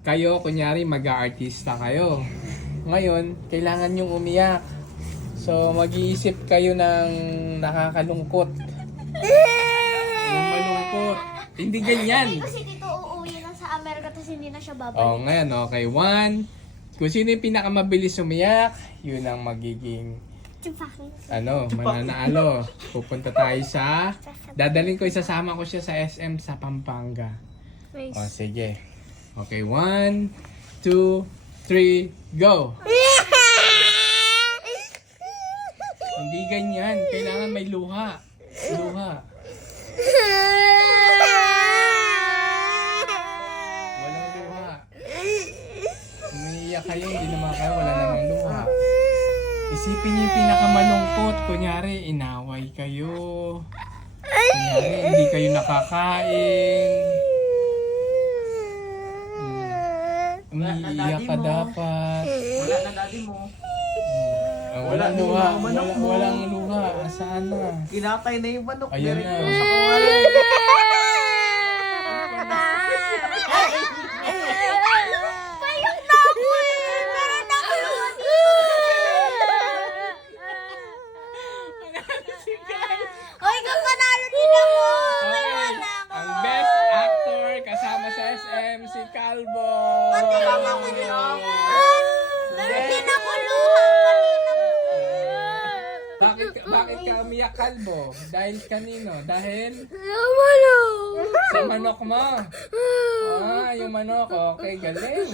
Kayo, kunyari, mag-aartista kayo. Ngayon, kailangan yung umiyak. So, mag-iisip kayo ng nakakalungkot. Yung malungkot. Hindi ganyan. Kasi dito uuwi na sa Amerika tapos hindi na siya babalik. Oh, ngayon, okay. One. Kung sino yung pinakamabilis umiyak, yun ang magiging Chupakin. ano, mananalo. Pupunta tayo sa... Dadalhin ko, isasama ko siya sa SM sa Pampanga. Race. O, sige. Okay, one, two, three, go! Hindi ganyan. Kailangan may luha. Luha. Walang luha. Umiiyak kayo, hindi naman kayo, wala namang luha. Isipin niyo yung pinakamalungkot. Kunyari, inaway kayo. Kunyari, hindi kayo nakakain. Umiiyak ka dapat. Wala na daddy mo. Ah, walang luha. yung manok Wala, mo. walang luha. Asaan na? Kinatay na yung manok. Ayun Direct na. mo sa kawali. Payok na ako! Meron na ako luha Hoy, kung panalo din ako! May Okay. wala ako! Ang best actor kasama sa SM, Calvo. Pati lang ako luha! Meron din ako luha kanina. Bakit, bakit ka umiyak, Calvo? Dahil kanino? Dahil sa manok mo. Ah, yung manok. Okay, galing.